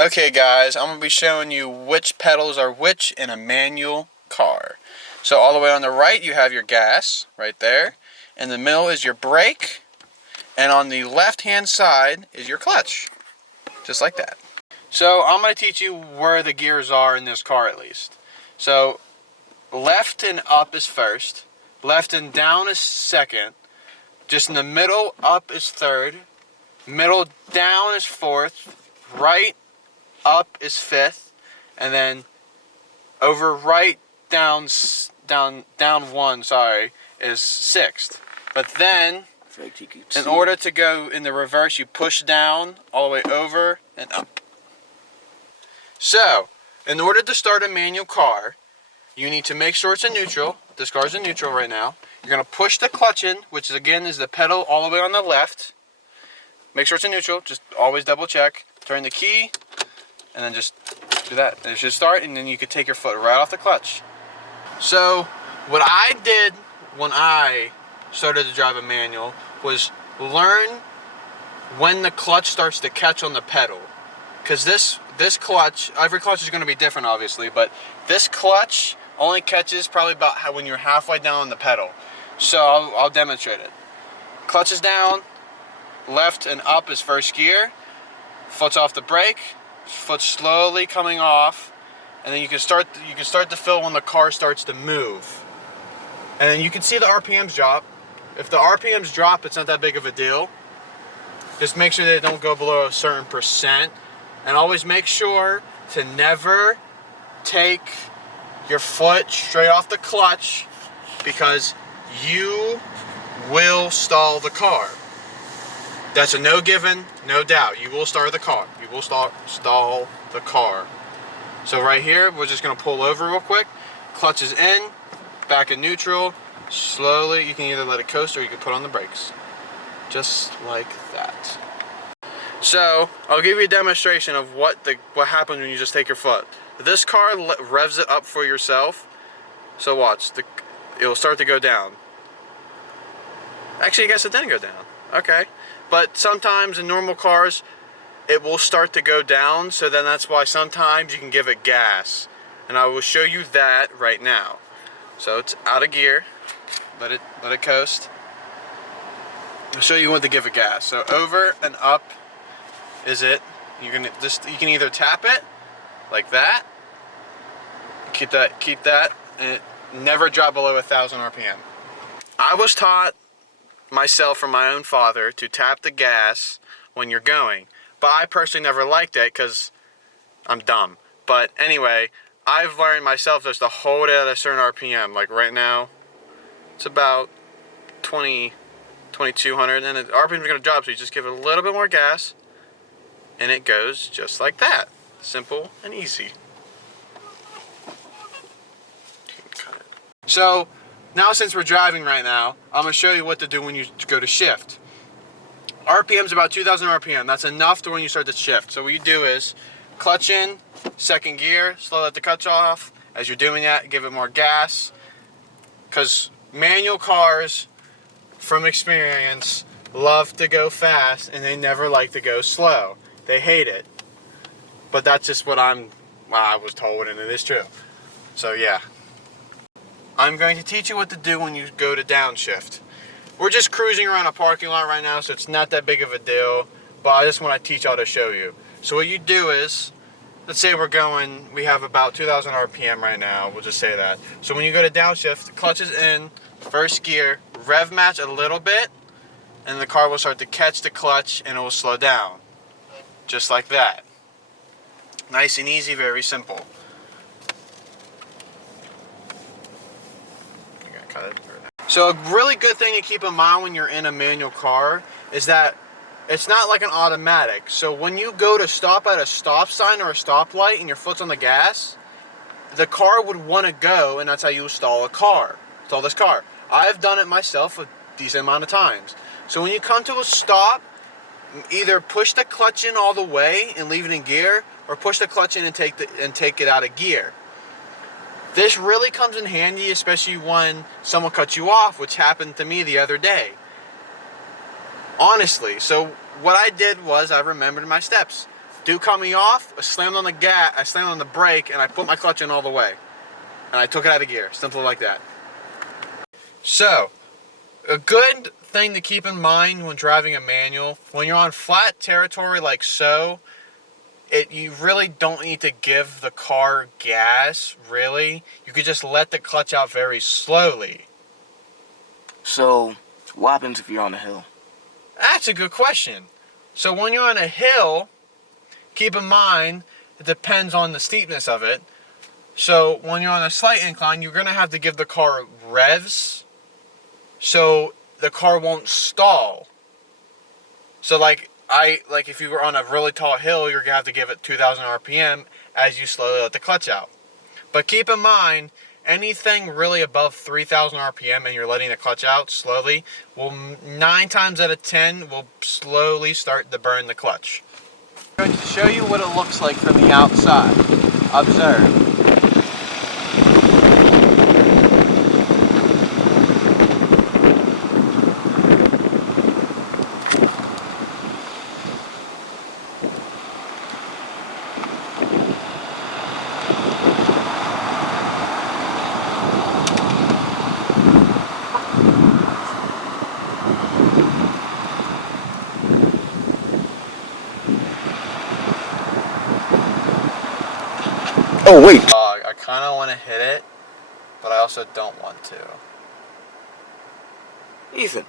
Okay guys, I'm going to be showing you which pedals are which in a manual car. So all the way on the right you have your gas, right there. In the middle is your brake. And on the left hand side is your clutch. Just like that. So I'm going to teach you where the gears are in this car at least. So left and up is first. Left and down is second. Just in the middle, up is third. Middle down is fourth. Right up is fifth, and then over right down one, is sixth. But then in order to go in the reverse, you push down all the way over and up. So in order to start a manual car, you need to make sure it's in neutral. This car is in neutral right now. You're going to push the clutch in, which is, again, is the pedal all the way on the left. Make sure it's in neutral. Just always double check. Turn the key, and then just do that. And it should start, and then you could take your foot right off the clutch. So what I did when I started to drive a manual was learn when the clutch starts to catch on the pedal. Because this clutch, every clutch is going to be different obviously, but this clutch only catches probably about when you're halfway down on the pedal. So I'll demonstrate it. Clutch is down, left and up is first gear, foot's off the brake, foot slowly coming off, and then you can start to feel when the car starts to move. And then you can see the RPMs drop. If the RPMs drop, it's not that big of a deal. Just make sure they don't go below a certain percent, and always make sure to never take your foot straight off the clutch, because you will stall the car. That's a no given, no doubt. You will start the car. You will stall the car. So right here, we're just going to pull over real quick. Clutch is in, back in neutral. Slowly, you can either let it coast or you can put on the brakes. Just like that. So I'll give you a demonstration of what happens when you just take your foot. This car revs it up for yourself. So watch, it will start to go down. Actually, I guess it didn't go down. Okay. But sometimes in normal cars, it will start to go down, so then that's why sometimes you can give it gas. And I will show you that right now. So it's out of gear. Let it coast. I'll show you when to give it gas. So over and up is it. You can either tap it like that. Keep that, and it never drop below 1,000 RPM. I was taught myself from my own father to tap the gas when you're going, but I personally never liked it because I'm dumb. But anyway, I've learned myself just to hold it at a certain RPM. Like right now, it's about 2,200, and the RPM is going to drop, so you just give it a little bit more gas, and it goes just like that. Simple and easy. So now, since we're driving right now, I'm going to show you what to do when you go to shift. RPM is about 2,000 RPM. That's enough to when you start to shift. So what you do is clutch in, second gear, slow let the clutch off. As you're doing that, give it more gas. Because manual cars, from experience, love to go fast, and they never like to go slow. They hate it. But that's just what I was told, and it is true. So yeah. I'm going to teach you what to do when you go to downshift. We're just cruising around a parking lot right now, so it's not that big of a deal, but I just want to teach how to show you. So what you do is, let's say we have about 2,000 RPM right now, we'll just say that. So when you go to downshift, the clutch is in, first gear, rev match a little bit, and the car will start to catch the clutch and it will slow down. Just like that. Nice and easy, very simple. So a really good thing to keep in mind when you're in a manual car is that it's not like an automatic. So when you go to stop at a stop sign or a stoplight and your foot's on the gas, the car would want to go, and that's how you stall this car. I've done it myself a decent amount of times. So when you come to a stop, either push the clutch in all the way and leave it in gear, or push the clutch in and take it out of gear. This really comes in handy, especially when someone cuts you off, which happened to me the other day. Honestly, so what I did was I remembered my steps. do cut me off, I slammed on the gas, I slammed on the brake, and I put my clutch in all the way. And I took it out of gear. Simple like that. So, a good thing to keep in mind when driving a manual, when you're on flat territory like so, you really don't need to give the car gas, really. You could just let the clutch out very slowly. So, what happens if you're on a hill? That's a good question. So when you're on a hill, keep in mind, it depends on the steepness of it. So when you're on a slight incline, you're going to have to give the car revs so the car won't stall. So like if you were on a really tall hill, you're going to have to give it 2,000 RPM as you slowly let the clutch out. But keep in mind, anything really above 3,000 RPM and you're letting the clutch out slowly will 9 times out of 10 will slowly start to burn the clutch. I'm going to show you what it looks like from the outside. Observe. Oh, wait. I kind of want to hit it, but I also don't want to. Ethan,